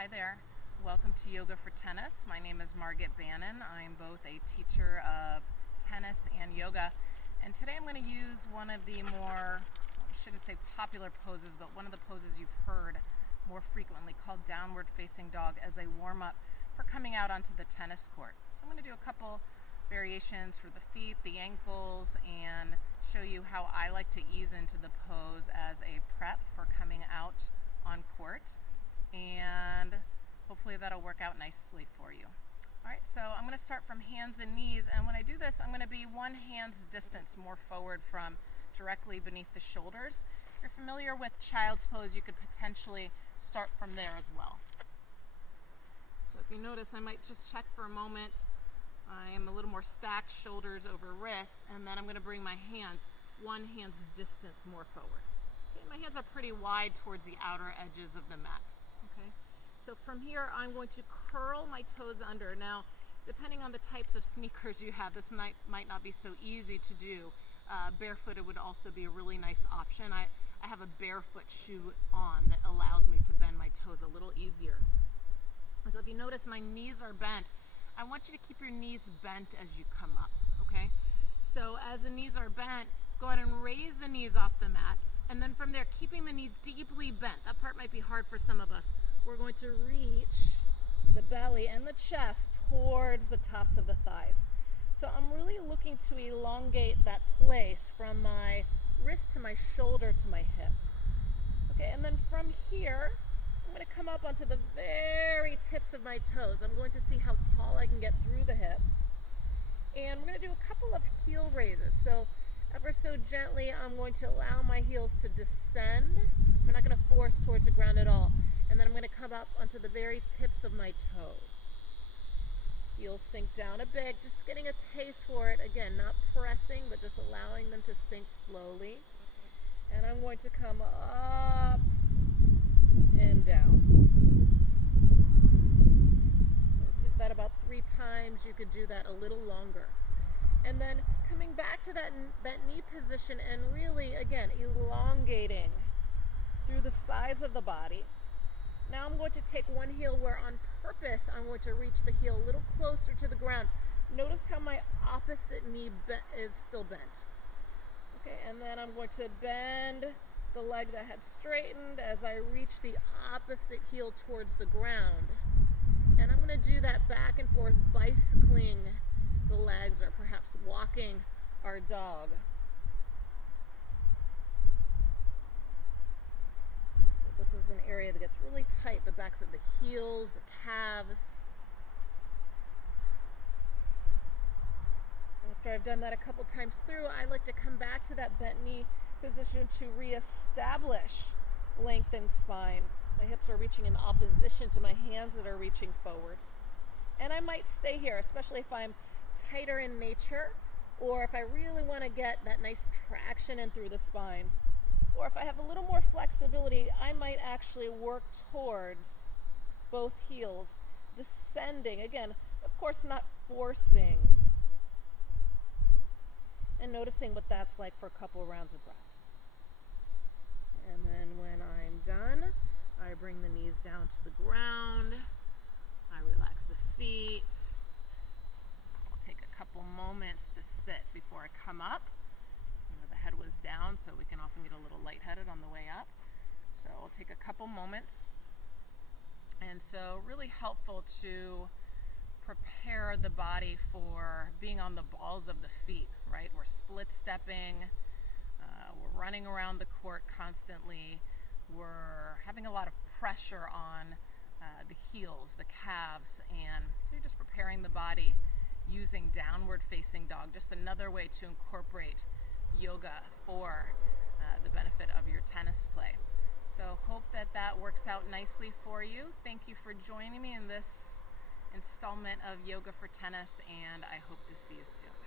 Hi there. Welcome to Yoga for Tennis. My name is Margaret Bannon. I'm both a teacher of tennis and yoga. And today I'm going to use one of the more, I shouldn't say popular poses, but one of the poses you've heard more frequently called downward facing dog as a warm-up for coming out onto the tennis court. So I'm going to do a couple variations for the feet, the ankles, and show you how I like to ease into the pose as a prep for coming out on court. And hopefully that'll work out nicely for you. All right, so I'm going to start from hands and knees, and when I do this, I'm going to be one hand's distance more forward from directly beneath the shoulders. If you're familiar with child's pose, you could potentially start from there as well. So if you notice, I might just check for a moment. I am a little more stacked, shoulders over wrists, and then I'm going to bring my hands one hand's distance more forward. Okay, my hands are pretty wide towards the outer edges of the mat. Okay, so from here I'm going to curl my toes under. Now, depending on the types of sneakers you have, this might not be so easy to do. Barefooted would also be a really nice option. I have a barefoot shoe on that allows me to bend my toes a little easier. So if you notice my knees are bent, I want you to keep your knees bent as you come up, okay? So as the knees are bent, go ahead and raise the knees off the mat, and then from there, keeping the knees deeply bent. That part might be hard for some of us. We're going to reach the belly and the chest towards the tops of the thighs. So I'm really looking to elongate that place from my wrist to my shoulder to my hip. Okay, and then from here, I'm going to come up onto the very tips of my toes. I'm going to see how tall I can get through the hips. And we're going to do a couple of heel raises. So ever so gently, I'm going to allow my heels to descend. I'm not going to force towards the ground at all. And then I'm going to come up onto the very tips of my toes. Heels sink down a bit, just getting a taste for it. Again, not pressing, but just allowing them to sink slowly. And I'm going to come up and down. So did that about 3 times. You could do that a little longer. And then coming back to that knee position and really, again, elongating through the sides of the body. Now I'm going to take one heel where on purpose I'm going to reach the heel a little closer to the ground. Notice how my opposite knee is still bent. Okay, and then I'm going to bend the leg that had straightened as I reach the opposite heel towards the ground. And I'm going to do that back and forth, bicycling the legs or perhaps walking our dog. So this is an area that gets really tight, the backs of the heels, the calves. After I've done that a couple times through, I like to come back to that bent knee position to reestablish lengthened spine. My hips are reaching in opposition to my hands that are reaching forward. And I might stay here, especially if I'm tighter in nature, or if I really want to get that nice traction in through the spine. Or if I have a little more flexibility, I might actually work towards both heels, descending. Again, of course, not forcing. And noticing what that's like for a couple rounds of breath. And then when I'm done, I bring the knees down to the ground. I relax the feet. I'll take a couple moments to sit before I come up. The head was down, so we can often get a little lightheaded on the way up. So I'll take a couple moments. And so really helpful to prepare the body for being on the balls of the feet, right? We're split stepping, we're running around the court constantly, we're having a lot of pressure on the heels, the calves, and so you're just preparing the body using downward facing dog, just another way to incorporate yoga for the benefit of your tennis play. So hope that works out nicely for you. Thank you for joining me in this installment of Yoga for Tennis, and I hope to see you soon.